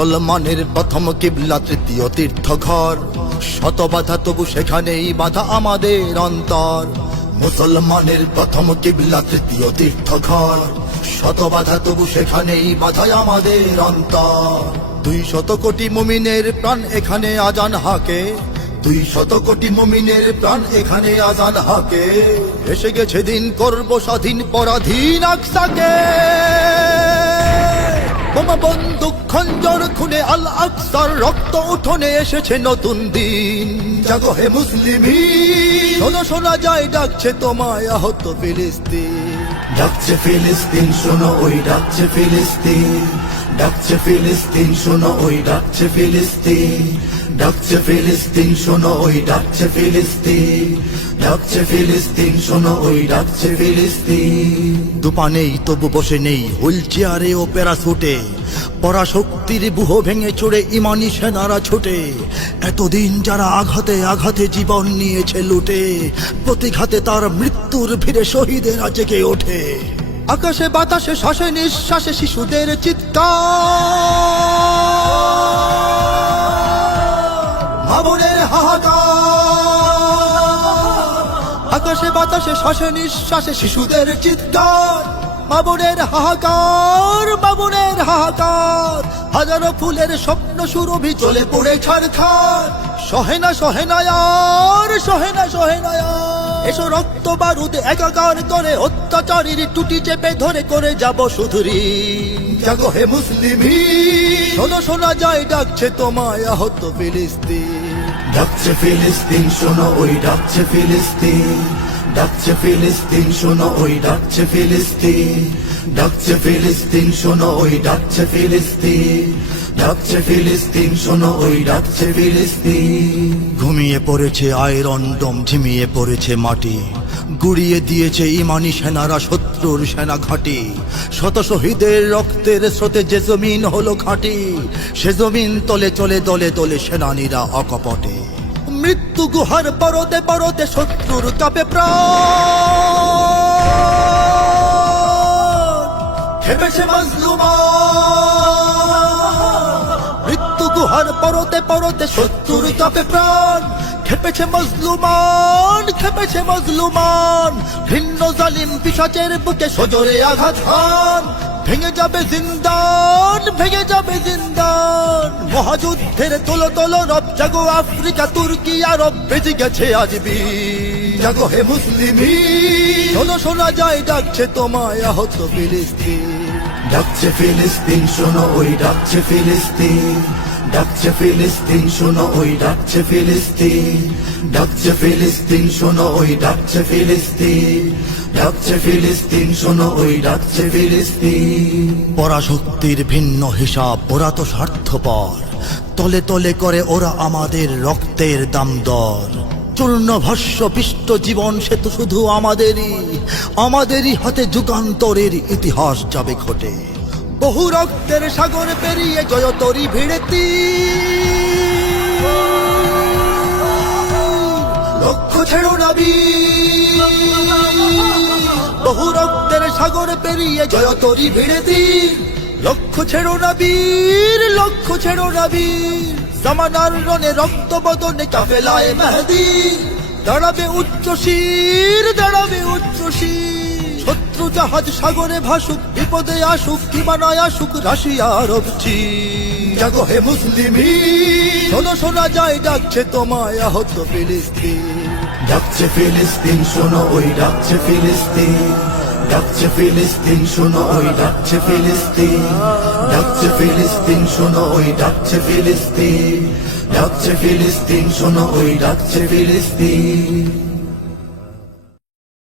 মুসলমানের প্রথম কিবলা তৃতীয় তীর্থ ঘর, শত বাধা তবু সেখানেই বাধা আমাদের অন্তর। মুসলমানের প্রথম কিবলা তৃতীয় তীর্থ ঘর, শত বাধা তবু সেখানেই বাধা আমাদের অন্তর। 200 কোটি মুমিনের প্রাণ এখানে আজান হাকে, 200 কোটি মুমিনের প্রাণ এখানে আজান হাকে। এসে গেছে দিন করব স্বাধীন পরাধীন আকসাকে। বোমা বন্দুক খঞ্জর খুনে আল আকসার রক্ত উঠোনে এসেছে নতুন দিন। জাগো হে মুসলিমিন, শোনো শোনা যায় ডাকছে তোমায় আহত ফিলিস্তিন। ডাকছে ফিলিস্তিন শোনো ওই ডাকছে ফিলিস্তিন, ডাকছে ফিলিস্তিন শোনো ওই ডাকছে ফিলিস্তিন, ডাকছে ফিলিস্তিন শোনো ওই ডাকছে ফিলিস্তিন, ডাকছে ফিলিস্তিন শোনো ওই ডাকছে ফিলিস্তিন। দুপা নেই তবু বসে নেই হুইল চেয়ারে ও প্যারাসুটে, পরাশক্তির বুহ ভেঙে চড়ে ইমানি সেনারা ছুটে। এতদিন যারা আঘাতে আঘাতে জীবন নিয়েছে লুটে, প্রতিঘাতে তার মৃত্যুর ভিড়ে শহীদেরা জেগে ওঠে। আকাশে বাতাসে শ্বাসে নিঃশ্বাসে শিশুদের চিৎকার, মা বোনের হাহাকার। আকাশে বাতাসে শ্বাসে নিঃশ্বাসে শিশুদের চিৎকার, মা বোনের হাহাকার, মা বোনের হাহাকার। হাজারো ফুলের স্বপ্ন সুরভি চলে পড়ে ছারখার। সহেনা সহেনায়ার, সহেনা সহেনায়ার। এসো রক্ত বারুদ একাকার করে অত্যাচারীর টুটি চেপে ধরে করে যাব শুধুরি। জাগো হে মুসলিমিন, শোনো শোনা যায় ডাকছে তোমায় আহত ফিলিস্তিন। ডাকছে ফিলিস্তিন শোনো ওই ডাকছে ফিলিস্তিন, ডাকছে ফিলিস্তিন শোনো ওই ডাকছে ফিলিস্তিন, ডাকছে ফিলিস্তিন শোনো ওই ডাকছে ফিলিস্তিন, ডাকছে ফিলিস্তিন শোনো ওই ডাকছে ফিলিস্তিন। ঘুমিয়ে পড়েছে আয়রন ডোম, ঝিমিয়ে পড়েছে মাটি, গুড়িয়ে দিয়েছে ইমানি সেনারা শত্রুর সেনা ঘাঁটি। শত শহীদের রক্তের স্রোতে যে জমিন হলো ঘাঁটি, সে জমিন তলে চলে দলে দলে সেনানীরা অকপটে। মৃত্যু গুহার পরতে পরতে শত্রুর কাপে প্রাণ, খেপেছে মাজলুমান। মৃত্যু গুহার পরতে পরতে শত্রুর কাপে প্রাণ, খেপেছে মজলুমান, খেপেছে মজলুমান। ভিন্ন জালিম পিশাচের বুকে সজোরে আঘাত হান। ভেঙে যাবে জিন্দান, ভেঙে যাবে জিন্দান। মহাযুদ্ধের তোলো তোলো রব, জাগো আফ্রিকা তুর্কি আরব, বেজে গেছে আজ বীর। জাগো হে মুসলিমিন, শোনো শোনা যায় ডাকছে তোমায় আহত ফিলিস্তিন। ডাকছে ফিলিস্তিন শোনো ওই ডাকছে ফিলিস্তিন, ডাকছে ফিলিস্তিন শোনো ওই ডাকছে ফিলিস্তিন, ডাকছে ফিলিস্তিন শোনো ওই ডাকছে ফিলিস্তিন, ডাকছে ফিলিস্তিন শোনো ওই ডাকছে ফিলিস্তিন। পরাশক্তির ভিন্ন হিসাব, ওরা তো স্বার্থপর, তলে তলে করে ওরা আমাদের রক্তের দাম দর। চূর্ণ ভস্য পিষ্ট জীবন সে তো শুধু আমাদেরই, আমাদেরই হাতে যুগান্তরের ইতিহাস যাবে ঘটে। বহু রক্তের সাগর পেরিয়ে জয়তরী ভিড়েতি, লক্ষ্য ছেড়ো না বীর। বহু রক্তের সাগর পেরিয়ে জয়তরী ভিড়েতি, লক্ষ্য ছেড়ো না বীর, লক্ষ্য ছেড়ো না বীর। জামানার রনে রক্ত বদনে কাফেলায় মেহেদী, দাঁড়াবে উচ্চ শির, দাঁড়াবে উচ্চ শির। শত্রু জাহাজ সাগরে ভাসুক, বিপদে আসুক কিমানায় আসুক রাশিয়া আরব চীন। জাগো হে মুসলিমিন, শোনো শোনা যায় ডাকছে তোমায় আহত ফিলিস্তিন। ডাকছে ফিলিস্তিন শোনো ওই ডাকছে ফিলিস্তিন, ডাকছে ফিলিস্তিন শোনো ওই ডাকছে ফিলিস্তিন, ডাকছে ফিলিস্তিন শোনো ওই ডাকছে ফিলিস্তিন, ডাকছে ফিলিস্তিন শোনো ওই ডাকছে ফিলিস্তিন।